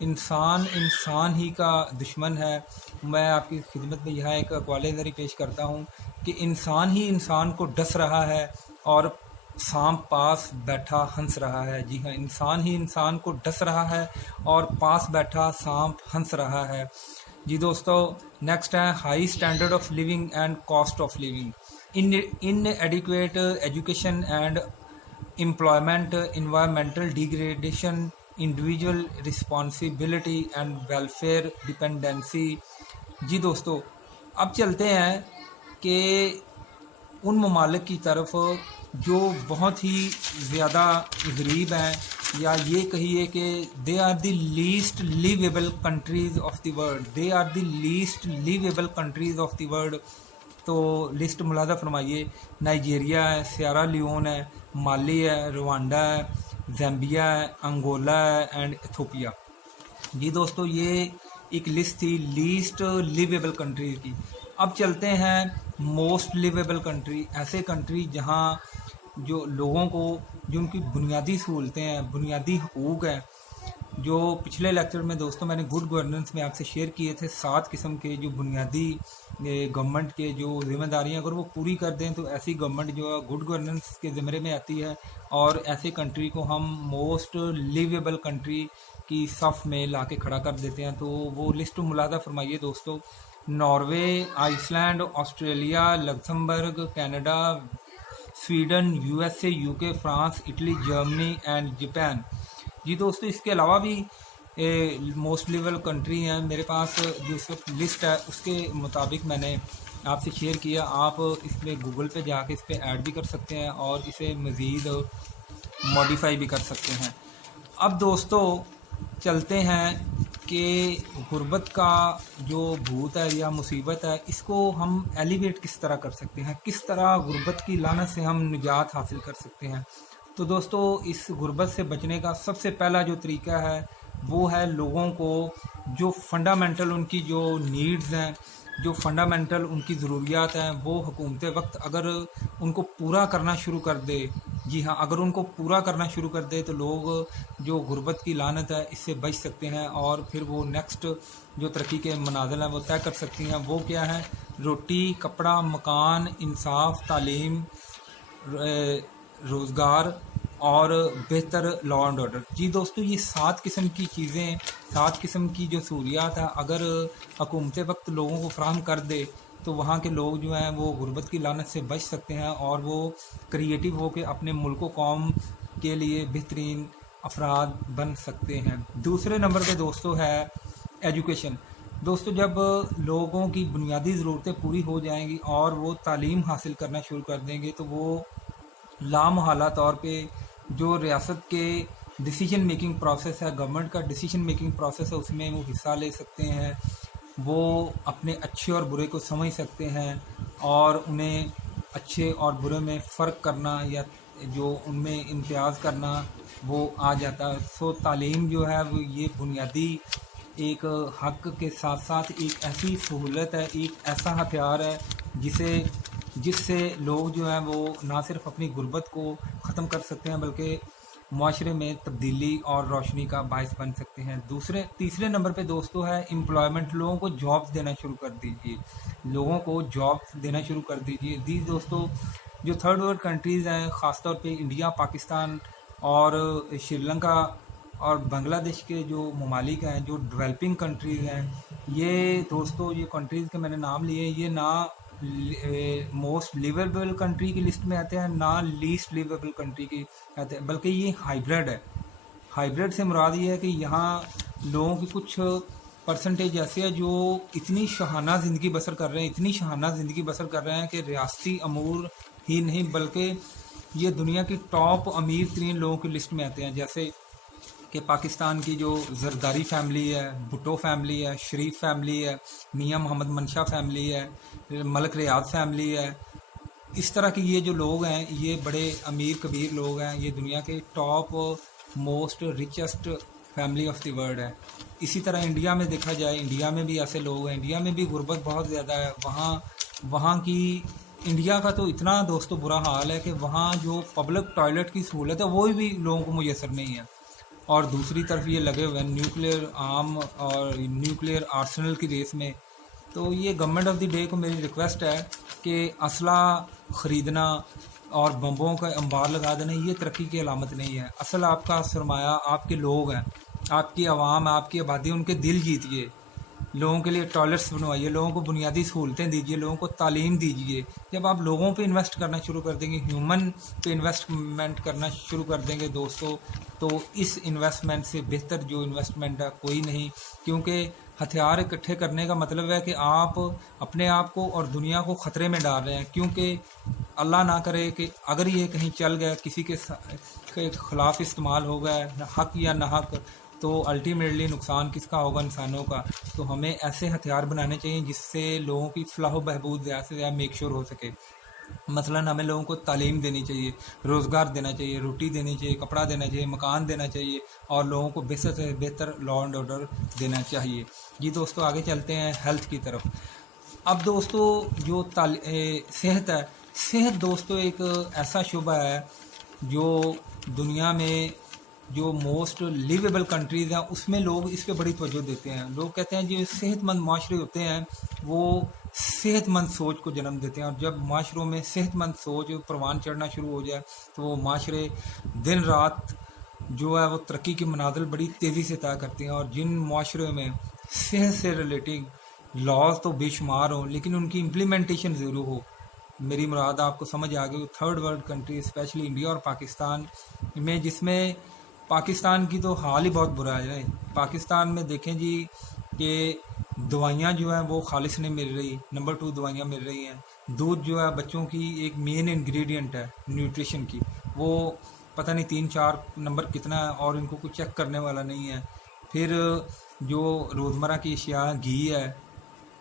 انسان انسان ہی کا دشمن ہے۔ میں آپ کی خدمت میں یہاں ایک اقوال نظری پیش کرتا ہوں کہ انسان ہی انسان کو ڈس رہا ہے اور سانپ پاس بیٹھا ہنس رہا ہے۔ جی ہاں، انسان ہی انسان کو ڈس رہا ہے اور پاس بیٹھا سانپ ہنس رہا ہے۔ جی دوستو، نیکسٹ ہے high standard of living and cost of living, inadequate education and employment, environmental degradation, individual responsibility and welfare dependency۔ جی دوستو، اب چلتے ہیں کہ ان ممالک کی طرف جو بہت ہی زیادہ غریب ہیں، یا یہ کہیے کہ they are the least livable countries of the world, they are the least livable countries of the world. تو لسٹ ملاحظہ فرمائیے، نائجیریا ہے، سیارا لیون ہے، مالی ہے، روانڈا ہے، زیمبیا ہے، انگولا ہے اینڈ ایتھوپیا۔ جی دوستو، یہ ایک لسٹ تھی لیسٹ لیویبل کنٹری کی۔ اب چلتے ہیں موسٹ لیویبل کنٹری، ایسے کنٹری جہاں جو لوگوں کو جو ان کی بنیادی سہولتیں ہیں، بنیادی حقوق ہیں، جو پچھلے لیکچر میں دوستوں میں نے گڈ گورننس میں آپ سے شیئر کیے تھے 7 قسم کے جو بنیادی گورنمنٹ کے جو ذمہ داریاں اگر وہ پوری کر دیں تو ایسی گورنمنٹ جو ہے گڈ گورننس کے زمرے میں آتی ہے، اور ایسے کنٹری کو ہم موسٹ لیویبل کنٹری کی صف میں لا کے کھڑا کر دیتے ہیں۔ تو وہ لسٹ ملاحظہ فرمائیے دوستو، Norway, Iceland, Australia, Luxembourg, Canada, Sweden, U S A, U K, France, Italy, Germany and Japan. جی دوستو، اس کے علاوہ بھی موسٹ لیول کنٹری ہیں میرے پاس، جو اس وقت لسٹ ہے اس کے مطابق میں نے آپ سے شیئر کیا۔ آپ اس میں گوگل پہ جا کے اس پہ ایڈ بھی کر سکتے ہیں اور اسے مزید موڈیفائی بھی کر سکتے ہیں۔ اب دوستو چلتے ہیں کہ غربت کا جو بھوت ہے یا مصیبت ہے، اس کو ہم ایلیویٹ کس طرح کر سکتے ہیں، کس طرح غربت کی لعنت سے ہم نجات حاصل کر سکتے ہیں۔ تو دوستو، اس غربت سے بچنے کا سب سے پہلا جو طریقہ ہے وہ ہے لوگوں کو جو فنڈامنٹل ان کی جو نیڈز ہیں، جو فنڈامنٹل ان کی ضروریات ہیں، وہ حکومت وقت اگر ان کو پورا کرنا شروع کر دے، جی ہاں، اگر ان کو پورا کرنا شروع کر دے تو لوگ جو غربت کی لعنت ہے اس سے بچ سکتے ہیں، اور پھر وہ نیکسٹ جو ترقی کے منازل ہیں وہ طے کر سکتی ہیں۔ وہ کیا ہے؟ روٹی، کپڑا، مکان، انصاف، تعلیم، روزگار اور بہتر لا اینڈ آرڈر۔ جی دوستو، یہ 7 قسم کی چیزیں، 7 قسم کی جو سہولیات ہیں اگر حکومت وقت لوگوں کو فراہم کر دے تو وہاں کے لوگ جو ہیں وہ غربت کی لعنت سے بچ سکتے ہیں، اور وہ کریٹیو ہو کے اپنے ملک و قوم کے لیے بہترین افراد بن سکتے ہیں۔ دوسرے نمبر پہ دوستو ہے ایجوکیشن۔ دوستو، جب لوگوں کی بنیادی ضرورتیں پوری ہو جائیں گی اور وہ تعلیم حاصل کرنا شروع کر دیں گے تو وہ لامحالہ طور پہ جو ریاست کے ڈیسیجن میکنگ پروسیس ہے، گورنمنٹ کا ڈیسیجن میکنگ پروسیس ہے، اس میں وہ حصہ لے سکتے ہیں، وہ اپنے اچھے اور برے کو سمجھ سکتے ہیں، اور انہیں اچھے اور برے میں فرق کرنا یا جو ان میں امتیاز کرنا وہ آ جاتا ہے۔ سو تعلیم جو ہے وہ یہ بنیادی ایک حق کے ساتھ ساتھ ایک ایسی سہولت ہے، ایک ایسا ہتھیار ہے جس سے لوگ جو ہیں وہ نہ صرف اپنی غربت کو ختم کر سکتے ہیں بلکہ معاشرے میں تبدیلی اور روشنی کا باعث بن سکتے ہیں۔ تیسرے نمبر پہ دوستو ہے امپلائمنٹ۔ لوگوں کو جابس دینا شروع کر دیجیے، لوگوں کو جابس دینا شروع کر دیجیے۔ دیز دوستو، جو تھرڈ ورلڈ کنٹریز ہیں، خاص طور پہ انڈیا، پاکستان اور شری لنکا اور بنگلہ دیش کے جو ممالک ہیں، جو ڈیولپنگ کنٹریز ہیں، یہ دوستو یہ کنٹریز کے میں نے نام لیے، یہ نہ موسٹ لیویبل کنٹری کی لسٹ میں آتے ہیں، نہ لیسٹ لیویبل کنٹری کی آتے ہیں، بلکہ یہ ہائیبریڈ ہے۔ ہائیبریڈ سے مراد یہ ہے کہ یہاں لوگوں کی کچھ پرسنٹیج ایسے ہے جو اتنی شاہانہ زندگی بسر کر رہے ہیں، اتنی شاہانہ زندگی بسر کر رہے ہیں کہ ریاستی امور ہی نہیں بلکہ یہ دنیا کی ٹاپ امیر ترین لوگوں کی لسٹ میں آتے ہیں، جیسے کہ پاکستان کی جو زرداری فیملی ہے، بھٹو فیملی ہے، شریف فیملی ہے، میاں محمد منشا فیملی ہے، ملک ریاض فیملی ہے۔ اس طرح کے یہ جو لوگ ہیں یہ بڑے امیر کبیر لوگ ہیں، یہ دنیا کے top most richest family of the world ہے۔ اسی طرح انڈیا میں دیکھا جائے، انڈیا میں بھی ایسے لوگ ہیں، انڈیا میں بھی غربت بہت زیادہ ہے۔ وہاں کی انڈیا کا تو اتنا دوستو برا حال ہے کہ وہاں جو پبلک ٹوائلٹ کی سہولت ہے وہ بھی لوگوں کو میسر نہیں ہے۔ اور دوسری طرف یہ لگے ہوئے ہیں نیوکلیئر آرم اور نیوکلیئر آرسنل کی ریس میں. تو یہ گورنمنٹ آف دی ڈے کو میری ریکویسٹ ہے کہ اسلحہ خریدنا اور بمبوں کا انبار لگا دینا یہ ترقی کی علامت نہیں ہے. اصل آپ کا سرمایہ آپ کے لوگ ہیں, آپ کی عوام, آپ کی آبادی, ان کے دل جیتیے, لوگوں کے لیے ٹوائلٹس بنوائیے, لوگوں کو بنیادی سہولتیں دیجیے, لوگوں کو تعلیم دیجیے. جب آپ لوگوں پہ انویسٹ کرنا شروع کر دیں گے, ہیومن پہ انویسٹمنٹ کرنا شروع کر دیں گے دوستو, تو اس انویسٹمنٹ سے بہتر جو انویسٹمنٹ ہے کوئی نہیں. کیونکہ ہتھیار اکٹھے کرنے کا مطلب ہے کہ آپ اپنے آپ کو اور دنیا کو خطرے میں ڈال رہے ہیں. کیونکہ اللہ نہ کرے کہ اگر یہ کہیں چل گیا, کسی کے خلاف استعمال ہو گیا حق یا نہ حق, تو الٹیمیٹلی نقصان کس کا ہوگا؟ انسانوں کا. تو ہمیں ایسے ہتھیار بنانے چاہیے جس سے لوگوں کی فلاح و بہبود زیادہ سے زیادہ میک شور ہو سکے. مثلاً ہمیں لوگوں کو تعلیم دینی چاہیے, روزگار دینا چاہیے, روٹی دینی چاہیے, کپڑا دینا چاہیے, مکان دینا چاہیے, اور لوگوں کو بہتر سے بہتر لا اینڈ آرڈر دینا چاہیے. جی دوستو آگے چلتے ہیں ہیلتھ کی طرف. اب دوستو جو صحت ہے, صحت دوستو ایک ایسا شعبہ ہے جو دنیا میں جو موسٹ لیویبل کنٹریز ہیں اس میں لوگ اس پہ بڑی توجہ دیتے ہیں. لوگ کہتے ہیں جو صحت مند معاشرے ہوتے ہیں وہ صحت مند سوچ کو جنم دیتے ہیں, اور جب معاشروں میں صحت مند سوچ پروان چڑھنا شروع ہو جائے تو وہ معاشرے دن رات جو ہے وہ ترقی کی منازل بڑی تیزی سے طے کرتے ہیں. اور جن معاشرے میں صحت سے ریلیٹنگ لاز تو بے شمار ہوں لیکن ان کی امپلیمنٹیشن ضرور ہو, میری مراد آپ کو سمجھ آ گئی, third world country specially India اور پاکستان میں, جس میں پاکستان کی تو حال ہی بہت برا ہے. پاکستان میں دیکھیں جی کہ دوائیاں جو ہیں وہ خالص نہیں مل رہی, نمبر 2 دوائیاں مل رہی ہیں. دودھ جو ہے بچوں کی ایک مین انگریڈینٹ ہے نیوٹریشن کی, وہ پتہ نہیں 3-4 نمبر کتنا ہے اور ان کو کچھ چیک کرنے والا نہیں ہے. پھر جو روزمرہ کی اشیاء گھی ہے,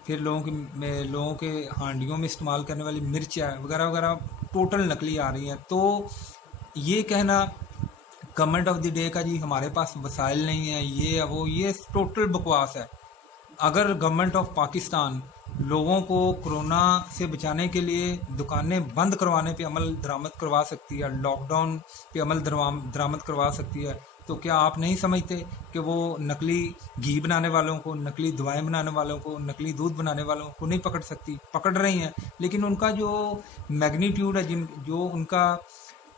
پھر لوگوں کے ہانڈیوں میں استعمال کرنے والی مرچ ہے وغیرہ وغیرہ ٹوٹل نقلی آ رہی ہیں. تو یہ کہنا گورنمنٹ آف دی ڈے کا جی ہمارے پاس وسائل نہیں ہیں یہ ٹوٹل بکواس ہے. اگر گورنمنٹ آف پاکستان لوگوں کو کرونا سے بچانے کے لیے دکانیں بند کروانے پہ عمل درآمد کروا سکتی ہے, لاک ڈاؤن پہ عمل درآمد کروا سکتی ہے, تو کیا آپ نہیں سمجھتے کہ وہ نقلی گھی بنانے والوں کو, نقلی دوائیں بنانے والوں کو, نقلی دودھ بنانے والوں کو نہیں پکڑ سکتی؟ پکڑ رہی ہیں, لیکن ان کا جو میگنیٹیوڈ ہے, جو ان کا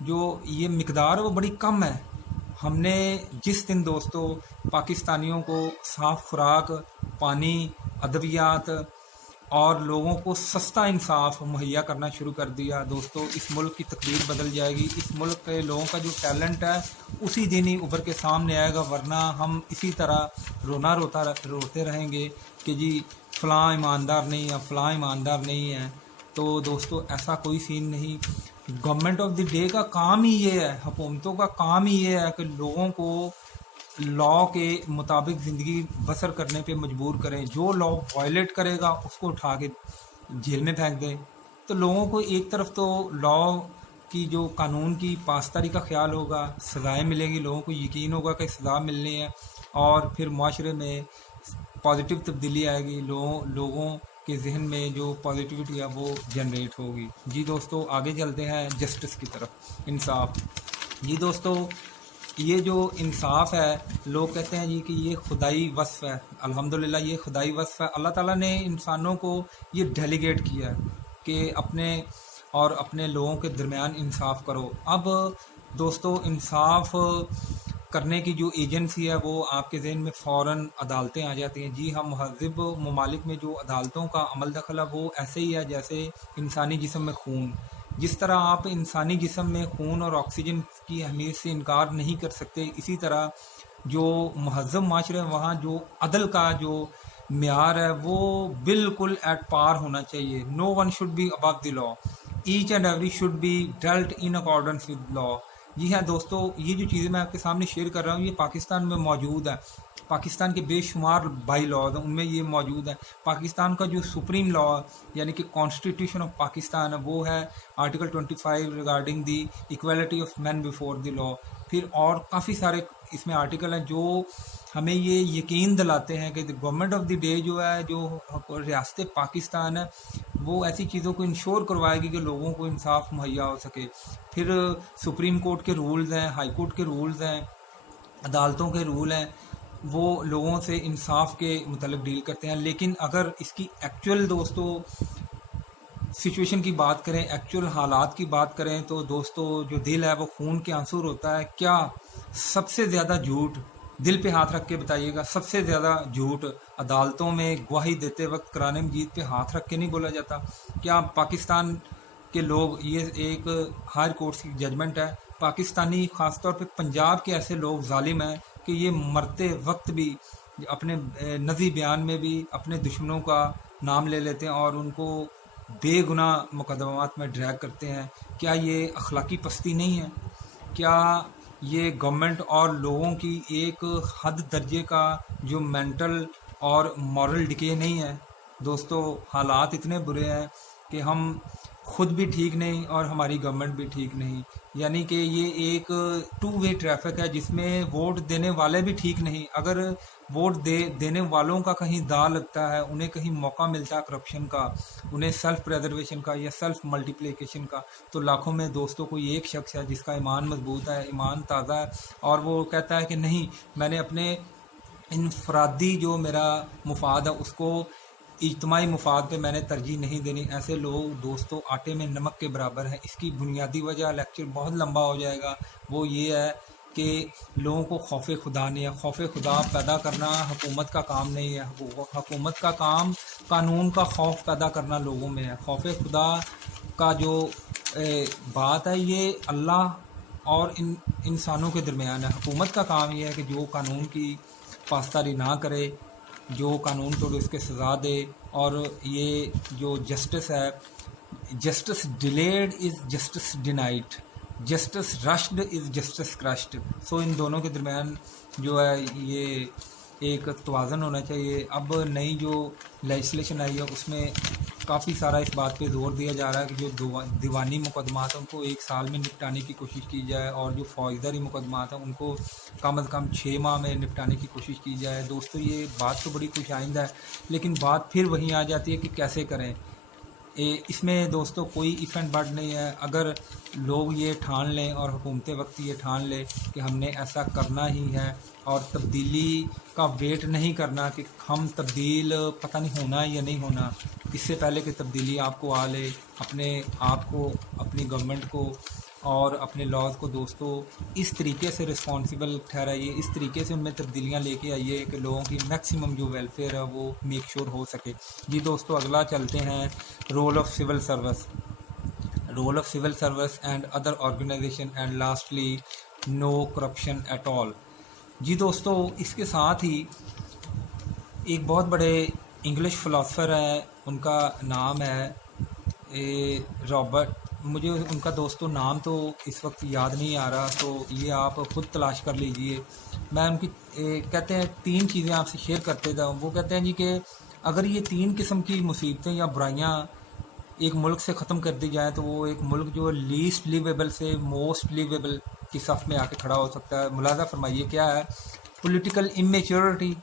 جو یہ مقدار ہے وہ بڑی کم ہے. ہم نے جس دن دوستو پاکستانیوں کو صاف خوراک, پانی, ادویات اور لوگوں کو سستا انصاف مہیا کرنا شروع کر دیا دوستو, اس ملک کی تقدیر بدل جائے گی. اس ملک کے لوگوں کا جو ٹیلنٹ ہے اسی دن ہی ابھر کے سامنے آئے گا, ورنہ ہم اسی طرح روتے رہیں گے کہ جی فلاں ایماندار نہیں ہے, فلاں ایماندار نہیں ہے. تو دوستو ایسا کوئی سین نہیں. گورنمنٹ آف دی ڈے کا کام ہی یہ ہے, حکومتوں کا کام ہی یہ ہے کہ لوگوں کو لا کے مطابق زندگی بسر کرنے پہ مجبور کریں. جو لا وائلیٹ کرے گا اس کو اٹھا کے جیل میں پھینک دیں. تو لوگوں کو ایک طرف تو لا کی جو قانون کی پاسداری کا خیال ہوگا, سزائیں ملیں گی, لوگوں کو یقین ہوگا کہ سزا ملنی ہے, اور پھر معاشرے میں پازیٹیو تبدیلی آئے گی, لوگوں کے ذہن میں جو پازیٹیوٹی ہے وہ جنریٹ ہوگی. جی دوستو آگے چلتے ہیں جسٹس کی طرف, انصاف. جی دوستو یہ جو انصاف ہے, لوگ کہتے ہیں جی کہ یہ خدائی وصف ہے. الحمدللہ یہ خدائی وصف ہے. اللہ تعالیٰ نے انسانوں کو یہ ڈیلیگیٹ کیا ہے کہ اپنے لوگوں کے درمیان انصاف کرو. اب دوستو انصاف کرنے کی جو ایجنسی ہے وہ آپ کے ذہن میں فوراً عدالتیں آ جاتی ہیں. جی ہم مہذب ممالک میں جو عدالتوں کا عمل دخل ہے وہ ایسے ہی ہے جیسے انسانی جسم میں خون. جس طرح آپ انسانی جسم میں خون اور آکسیجن کی اہمیت سے انکار نہیں کر سکتے, اسی طرح جو مہذب معاشرے ہیں وہاں جو عدل کا جو معیار ہے وہ بالکل ایٹ پار ہونا چاہیے. No one should be above the law, each and every should be dealt in accordance with law. جی ہاں دوستو یہ جو چیزیں میں آپ کے سامنے شیئر کر رہا ہوں یہ پاکستان میں موجود ہے. پاکستان کے بے شمار بائی لاز ہیں ان میں یہ موجود ہے. پاکستان کا جو سپریم لا یعنی کہ کانسٹیٹیوشن آف پاکستان ہے وہ ہے article 25 regarding the equality of men before the law. پھر اور کافی سارے اس میں آرٹیکل ہیں جو ہمیں یہ یقین دلاتے ہیں کہ گورنمنٹ آف دی ڈے جو ہے جو ریاست پاکستان ہے وہ ایسی چیزوں کو انشور کروائے گی کہ لوگوں کو انصاف مہیا ہو سکے. پھر سپریم کورٹ کے رولز ہیں, ہائی کورٹ کے رولز ہیں, عدالتوں کے رول ہیں وہ لوگوں سے انصاف کے متعلق ڈیل کرتے ہیں، لیکن اگر اس کی ایکچوئل دوستو سچویشن کی بات کریں، ایکچوئل حالات کی بات کریں، تو دوستو جو دل ہے وہ خون کے آنسور ہوتا ہے۔ کیا سب سے زیادہ جھوٹ، دل پہ ہاتھ رکھ کے بتائیے گا، سب سے زیادہ جھوٹ عدالتوں میں گواہی دیتے وقت قرآن مجید پہ ہاتھ رکھ کے نہیں بولا جاتا؟ کیا پاکستان کے لوگ، یہ ایک ہائر کورٹس کی ججمنٹ ہے، پاکستانی خاص طور پہ پنجاب کے ایسے لوگ ظالم ہیں کہ یہ مرتے وقت بھی اپنے نظی بیان میں بھی اپنے دشمنوں کا نام لے لیتے ہیں اور ان کو بے گناہ مقدمات میں ڈریگ کرتے ہیں؟ کیا یہ اخلاقی پستی نہیں ہے؟ کیا یہ گورنمنٹ اور لوگوں کی ایک حد درجے کا جو مینٹل اور مورل ڈکے نہیں ہے؟ دوستو حالات اتنے برے ہیں کہ ہم خود بھی ٹھیک نہیں اور ہماری گورنمنٹ بھی ٹھیک نہیں، یعنی کہ یہ ایک ٹو وے ٹریفک ہے جس میں ووٹ دینے والے بھی ٹھیک نہیں۔ اگر ووٹ دینے والوں کا کہیں دا لگتا ہے، انہیں کہیں موقع ملتا ہے کرپشن کا، انہیں سیلف پریزرویشن کا یا سیلف ملٹیپلیکیشن کا، تو لاکھوں میں دوستوں کوئی ایک شخص ہے جس کا ایمان مضبوط ہے، ایمان تازہ ہے، اور وہ کہتا ہے کہ نہیں، میں نے اپنے انفرادی جو میرا مفاد ہے اس کو اجتماعی مفاد پہ میں نے ترجیح نہیں دینی۔ ایسے لوگ دوستوں آٹے میں نمک کے برابر ہیں۔ اس کی بنیادی وجہ، لیکچر بہت لمبا ہو جائے گا، وہ یہ ہے کہ لوگوں کو خوف خدا نہیں ہے۔ خوف خدا پیدا کرنا حکومت کا کام نہیں ہے، حکومت کا کام قانون کا خوف پیدا کرنا لوگوں میں ہے۔ خوف خدا کا جو بات ہے یہ اللہ اور انسانوں کے درمیان ہے۔ حکومت کا کام یہ ہے کہ جو قانون کی پاسداری نہ کرے، جو قانون توڑے اس کے سزا دے، اور یہ جو جسٹس ہے، justice delayed is justice denied, justice رشڈ is justice crushed. سو ان دونوں کے درمیان جو ہے یہ ایک توازن ہونا چاہیے۔ اب نئی جو لیجسلیشن آئی ہے اس میں کافی سارا اس بات پہ زور دیا جا رہا ہے کہ جو دیوانی مقدمات ہیں ان کو 1 سال میں نپٹانے کی کوشش کی جائے، اور جو فوجداری مقدمات ہیں ان کو کم از کم 6 ماہ میں نپٹانے کی کوشش کی جائے۔ دوستو یہ بات تو بڑی خوش آئندہ ہے، لیکن بات پھر وہیں آ جاتی ہے کہ کیسے کریں۔ اس میں دوستو کوئی ایف اینڈ بٹ نہیں ہے۔ اگر لوگ یہ ٹھان لیں اور حکومت وقت یہ ٹھان لے کہ ہم نے ایسا کرنا ہی ہے، اور تبدیلی کا ویٹ نہیں کرنا کہ ہم تبدیل پتہ نہیں ہونا یا نہیں ہونا، اس سے پہلے کہ تبدیلی آپ کو آ لے، اپنے آپ کو، اپنی گورنمنٹ کو اور اپنے لاز کو دوستو اس طریقے سے رسپانسیبل ٹھہرائیے، اس طریقے سے ان میں تبدیلیاں لے کے آئیے کہ لوگوں کی میکسیمم جو ویلفیئر ہے وہ میک شور ہو سکے۔ جی دوستو اگلا چلتے ہیں، rule of civil service, rule of civil service and other organization, and lastly no corruption at all. جی دوستو اس کے ساتھ ہی ایک بہت بڑے انگلش فلاسفر ہیں، ان کا نام ہے رابرٹ، مجھے ان کا دوستو نام تو اس وقت یاد نہیں آ رہا، تو یہ آپ خود تلاش کر لیجئے۔ میں ان کی کہتے ہیں 3 چیزیں آپ سے شیئر کرتے تھا۔ وہ کہتے ہیں جی کہ اگر یہ 3 قسم کی مصیبتیں یا برائیاں ایک ملک سے ختم کر دی جائیں تو وہ ایک ملک جو لیسٹ لیویبل سے موسٹ لیویبل کی صف میں آ کے کھڑا ہو سکتا ہے۔ ملاحظہ فرمائیے کیا ہے؟ Political immaturity,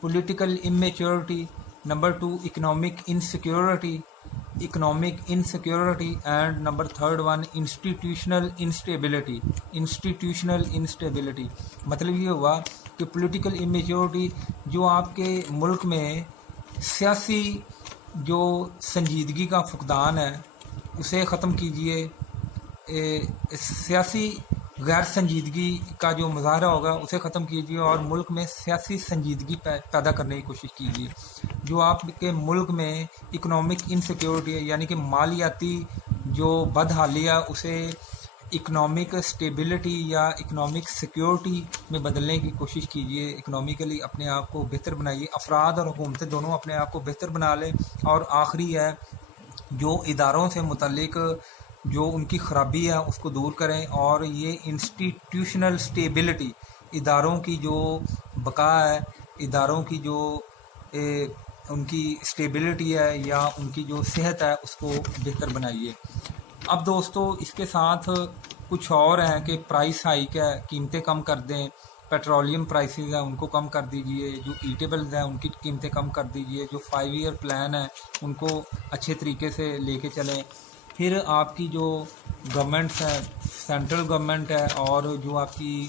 political immaturity, number 2 economic insecurity, economic insecurity, and number 3 institutional instability, institutional instability. مطلب یہ ہوا کہ پولیٹیکل امیچورٹی، جو آپ کے ملک میں سیاسی جو سنجیدگی کا فقدان ہے اسے ختم کیجئے، سیاسی غیر سنجیدگی کا جو مظاہرہ ہوگا اسے ختم کیجیے، اور ملک میں سیاسی سنجیدگی پیدا کرنے کی کوشش کیجیے۔ جو آپ کے ملک میں اکنامک انسیکیورٹی ہے، یعنی کہ مالیاتی جو بدحالی ہے، اسے اکنامک سٹیبلٹی یا اکنامک سیکیورٹی میں بدلنے کی کوشش کیجیے۔ اکنامیکلی اپنے آپ کو بہتر بنائیے، افراد اور حکومتیں دونوں اپنے آپ کو بہتر بنا لیں۔ اور آخری ہے، جو اداروں سے متعلق جو ان کی خرابی ہے اس کو دور کریں، اور یہ انسٹیٹیوشنل سٹیبلٹی، اداروں کی جو بقا ہے، اداروں کی جو ان کی سٹیبلٹی ہے یا ان کی جو صحت ہے اس کو بہتر بنائیے۔ اب دوستو اس کے ساتھ کچھ اور ہیں کہ پرائس ہائیک ہے، قیمتیں کم کر دیں، پیٹرولیم پرائسز ہیں ان کو کم کر دیجئے، جو ایٹیبلز ہیں ان کی قیمتیں کم کر دیجئے، جو 5 ایئر پلان ہے ان کو اچھے طریقے سے لے کے چلیں۔ پھر آپ کی جو گورنمنٹس ہیں، سینٹرل گورنمنٹ ہے اور جو آپ کی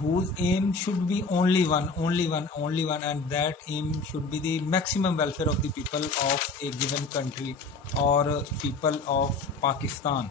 whose aim should be only one, and that aim should be the maximum welfare of the people of a given country or people of Pakistan.